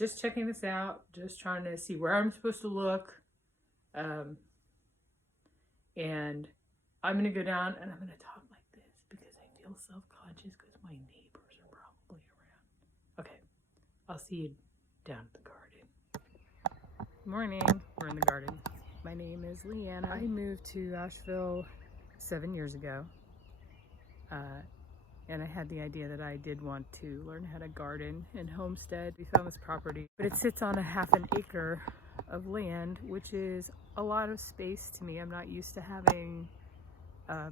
just checking this out, just trying to see where I'm supposed to look. And I'm going to go down and I'm going to talk like this because I feel self-conscious because my neighbors are probably around. Okay, I'll see you down at the garden. Morning, we're in the garden. My name is Leanna. I moved to Asheville 7 years ago. And I had the idea that I did want to learn how to garden and homestead. We found this property, but it sits on a half an acre of land, which is a lot of space to me. I'm not used to having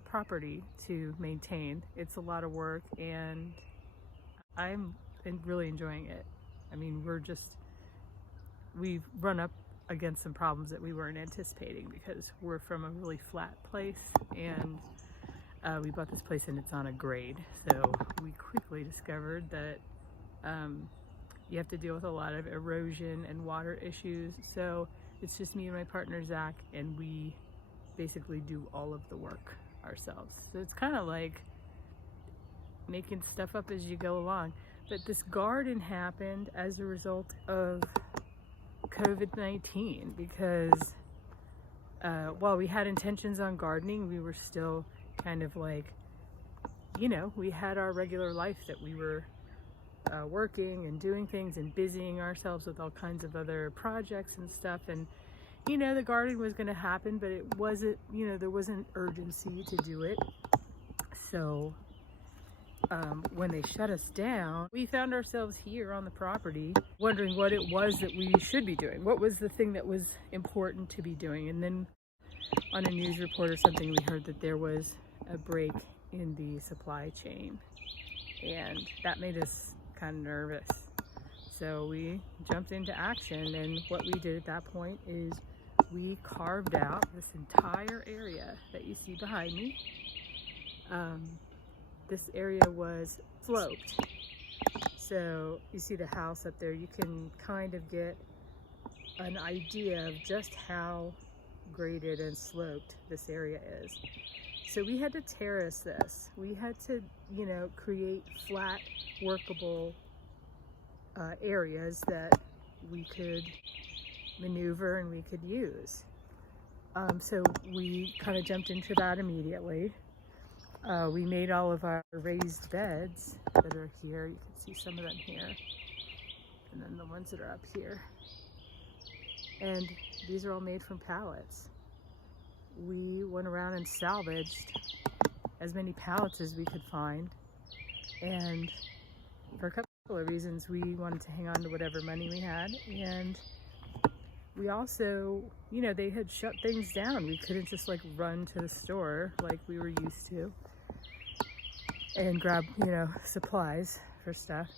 property to maintain. It's a lot of work and I'm really enjoying it. I mean, we've run up against some problems that we weren't anticipating because we're from a really flat place, and we bought this place and it's on a grade. So we quickly discovered that you have to deal with a lot of erosion and water issues. So it's just me and my partner Zach, and we basically do all of the work ourselves. So it's kind of like making stuff up as you go along. But this garden happened as a result of COVID-19 because while we had intentions on gardening, we were still kind of like, you know, we had our regular life that we were working and doing things and busying ourselves with all kinds of other projects and stuff. And, you know, the garden was going to happen, but it wasn't, you know, there wasn't urgency to do it. So when they shut us down, we found ourselves here on the property wondering what it was that we should be doing. What was the thing that was important to be doing? And then on a news report or something, we heard that there was a break in the supply chain, and that made us kind of nervous. So we jumped into action, and what we did at that point is we carved out this entire area that you see behind me. This area was sloped. So you see the house up there, you can kind of get an idea of just how graded and sloped this area is. So we had to terrace this. We had to, you know, create flat, workable areas that we could maneuver and we could use. So we kind of jumped into that immediately. We made all of our raised beds that are here. You can see some of them here. And then the ones that are up here. And these are all made from pallets. We went around and salvaged as many pallets as we could find. And for a couple of reasons, we wanted to hang on to whatever money we had. And we also, you know, they had shut things down. We couldn't just like run to the store like we were used to and grab, you know, supplies for stuff.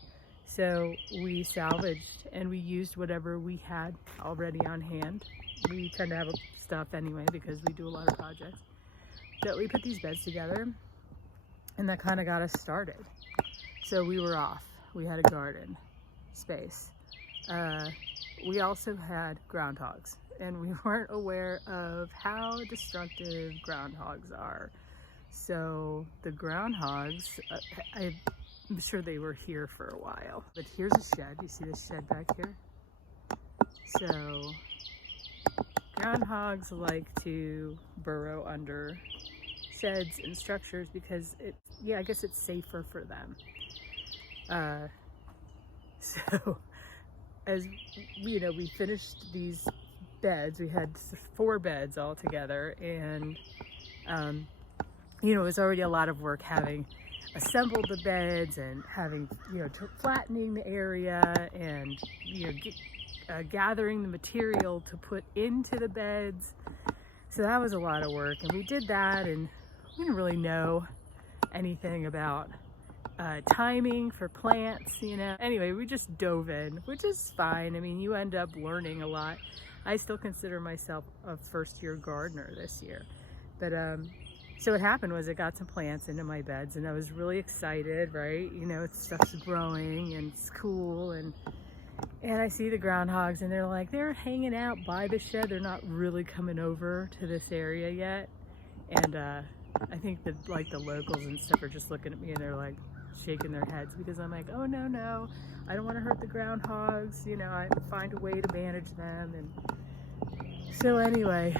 So we salvaged and we used whatever we had already on hand. We tend to have stuff anyway because we do a lot of projects. But we put these beds together and that kind of got us started. So we were off. We had a garden space. We also had groundhogs, and we weren't aware of how destructive groundhogs are. So the groundhogs, I'm sure they were here for a while. But here's a shed. You see this shed back here? So groundhogs like to burrow under sheds and structures because I guess it's safer for them. So as you know, we finished these beds. We had 4 beds all together, and you know, it was already a lot of work having assembled the beds and having, you know, flattening the area and, you know, gathering the material to put into the beds. So that was a lot of work, and we did that, and we didn't really know anything about timing for plants, you know. Anyway, we just dove in, which is fine. I mean, you end up learning a lot. I still consider myself a first-year gardener this year. But so what happened was I got some plants into my beds, and I was really excited, right? You know, stuff's growing and it's cool, and I see the groundhogs, and they're hanging out by the shed. They're not really coming over to this area yet. And I think that like the locals and stuff are just looking at me and they're like, shaking their heads because I'm like, oh no, no, I don't want to hurt the groundhogs. You know, I find a way to manage them. And so anyway,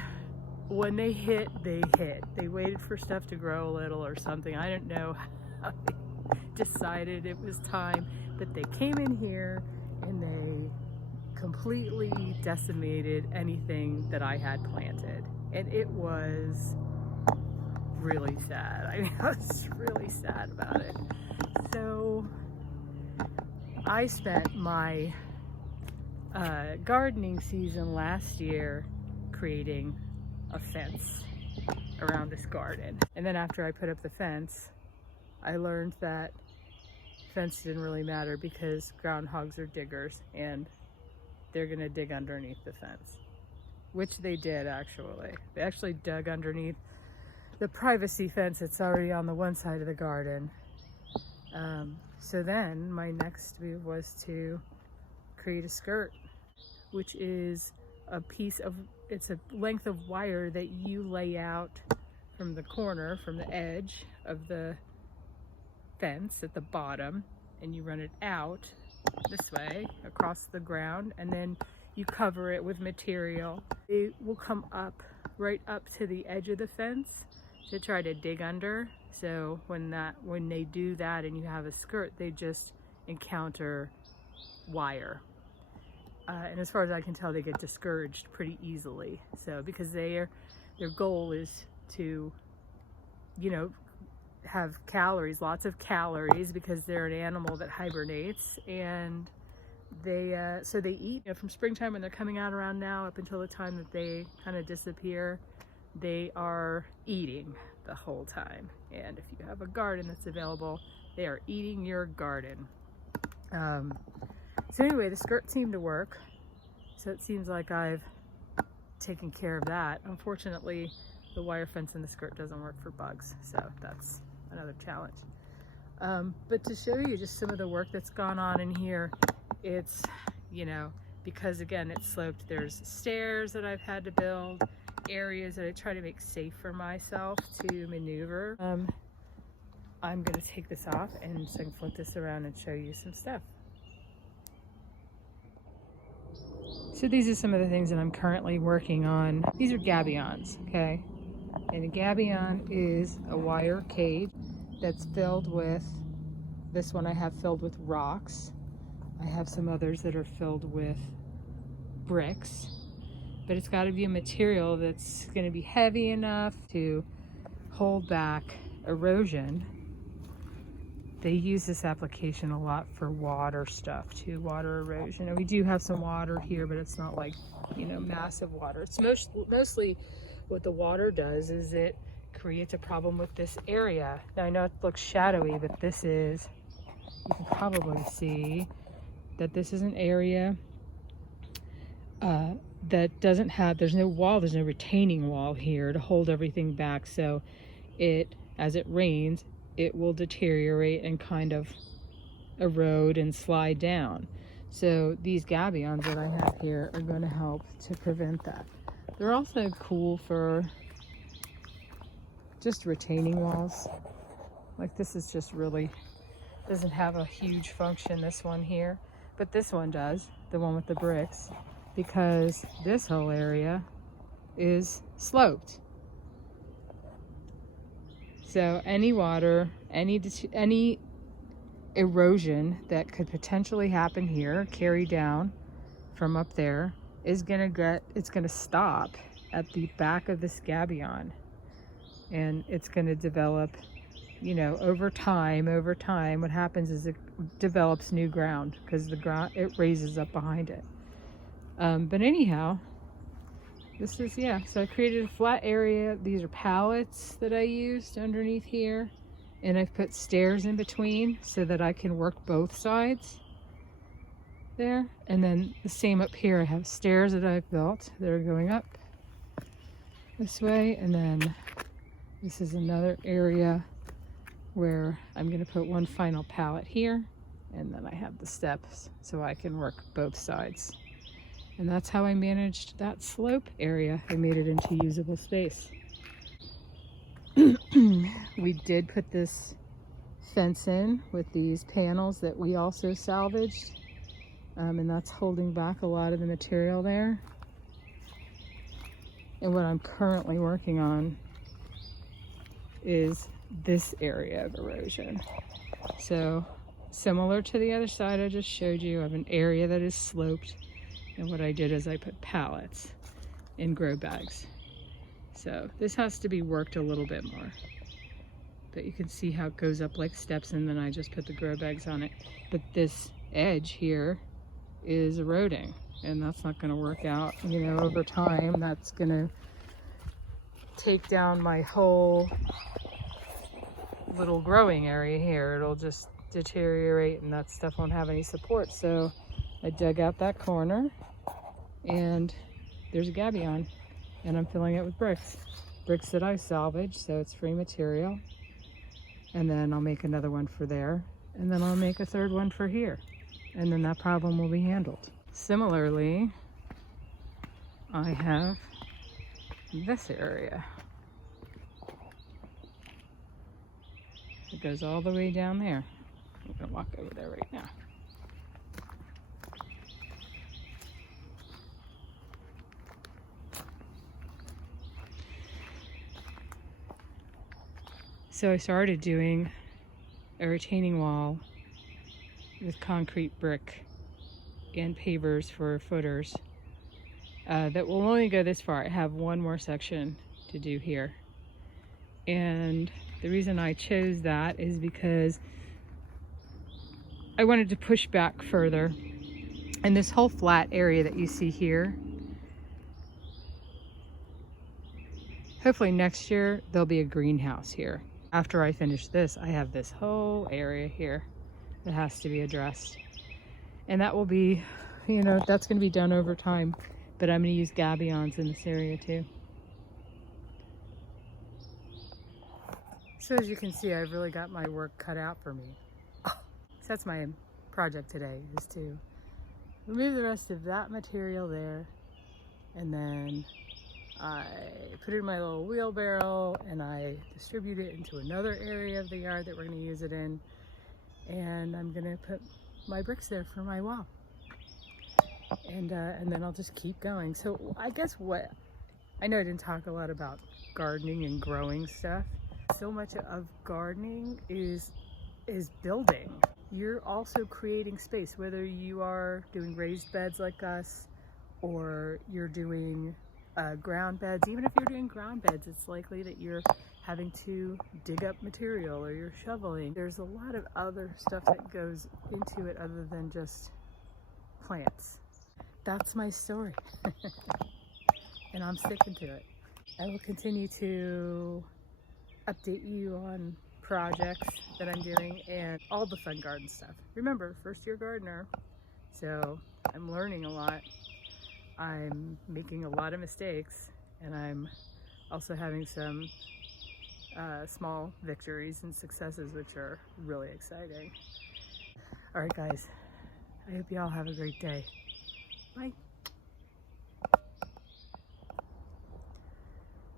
when they hit, they hit. They waited for stuff to grow a little or something. I don't know how they decided it was time, but they came in here and they completely decimated anything that I had planted. And it was really sad. I mean, I was really sad about it. So I spent my gardening season last year creating a fence around this garden. And then after I put up the fence, I learned that fence didn't really matter because groundhogs are diggers and they're gonna dig underneath the fence, which they did actually. They actually dug underneath the privacy fence that's already on the one side of the garden. So then my next move was to create a skirt, which is it's a length of wire that you lay out from the corner, from the edge of the fence at the bottom, and you run it out this way across the ground, and then you cover it with material. It will come up right up to the edge of the fence to try to dig under. So when they do that and you have a skirt, they just encounter wire. And as far as I can tell, they get discouraged pretty easily. So because their goal is to, you know, have calories, lots of calories, because they're an animal that hibernates, and so they eat, you know, from springtime when they're coming out around now up until the time that they kind of disappear. They are eating the whole time, and if you have a garden that's available, they are eating your garden. So anyway, the skirt seemed to work, so it seems like I've taken care of that. Unfortunately, the wire fence in the skirt doesn't work for bugs, so that's another challenge. But to show you just some of the work that's gone on in here, it's, you know, because again, it's sloped, there's stairs that I've had to build, areas that I try to make safe for myself to maneuver. I'm gonna take this off and so I can flip this around and show you some stuff. So these are some of the things that I'm currently working on. These are gabions, okay? And a gabion is a wire cage that's filled with, this one I have filled with rocks. I have some others that are filled with bricks, but it's got to be a material that's going to be heavy enough to hold back erosion. They use this application a lot for water stuff too, water erosion. And we do have some water here, but it's not like, you know, massive water. It's mostly what the water does is it creates a problem with this area. Now I know it looks shadowy, but this is, you can probably see that this is an area that doesn't have, there's no wall, there's no retaining wall here to hold everything back. So as it rains, it will deteriorate and kind of erode and slide down. So these gabions that I have here are going to help to prevent that. They're also cool for just retaining walls. Like this is just really, doesn't have a huge function, this one here, but this one does, the one with the bricks, because this whole area is sloped. So any water, any erosion that could potentially happen here, carry down from up there, is it's gonna stop at the back of this gabion, and it's gonna develop, you know, over time, what happens is it develops new ground because the ground, it raises up behind it. But anyhow, this is, yeah, so I created a flat area. These are pallets that I used underneath here, and I've put stairs in between so that I can work both sides there. And then the same up here, I have stairs that I've built that are going up this way, and then this is another area where I'm going to put one final pallet here, and then I have the steps so I can work both sides. And that's how I managed that slope area. I made it into usable space. We did put this fence in with these panels that we also salvaged. And that's holding back a lot of the material there. And what I'm currently working on is this area of erosion. So similar to the other side I just showed you, I have an area that is sloped, and what I did is I put pallets in grow bags. So this has to be worked a little bit more, but you can see how it goes up like steps, and then I just put the grow bags on it. But this edge here is eroding, and that's not going to work out, you know, over time. That's going to take down my whole little growing area here. It'll just deteriorate, and that stuff won't have any support. So I dug out that corner, and there's a gabion, and I'm filling it with bricks that I salvaged, so it's free material. And then I'll make another one for there, and then I'll make a third one for here, and then that problem will be handled. Similarly, I have this area. It goes all the way down there. I'm gonna walk over there right now. So I started doing a retaining wall with concrete brick and pavers for footers that will only go this far. I have one more section to do here. And the reason I chose that is because I wanted to push back further. And this whole flat area that you see here, hopefully next year there'll be a greenhouse here. After I finish this, I have this whole area here that has to be addressed. And that will be, you know, that's going to be done over time. But I'm going to use gabions in this area too. So as you can see, I've really got my work cut out for me. So that's my project today, is to remove the rest of that material there, and then I put it in my little wheelbarrow and I distribute it into another area of the yard that we're going to use it in, and I'm going to put my bricks there for my wall, and then I'll just keep going. So I guess what I know, I didn't talk a lot about gardening and growing stuff. So much of gardening is building. You're also creating space, whether you are doing raised beds like us, or you're doing ground beds. Even if you're doing ground beds, it's likely that you're having to dig up material or you're shoveling. There's a lot of other stuff that goes into it other than just plants. That's my story. And I'm sticking to it. I will continue to update you on projects that I'm doing and all the fun garden stuff. Remember, first year gardener, so I'm learning a lot. I'm making a lot of mistakes, and I'm also having some small victories and successes, which are really exciting. All right, guys, I hope you all have a great day. Bye.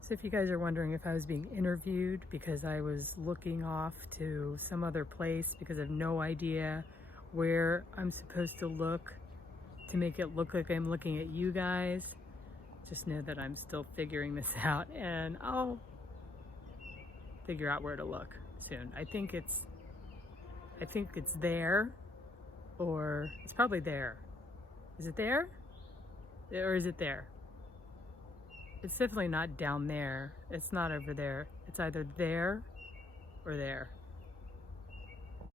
So if you guys are wondering if I was being interviewed because I was looking off to some other place because I have no idea where I'm supposed to look to make it look like I'm looking at you guys, just know that I'm still figuring this out, and I'll figure out where to look soon. I think it's there, or it's probably there. Is it there? Or is it there? It's definitely not down there. It's not over there. It's either there or there.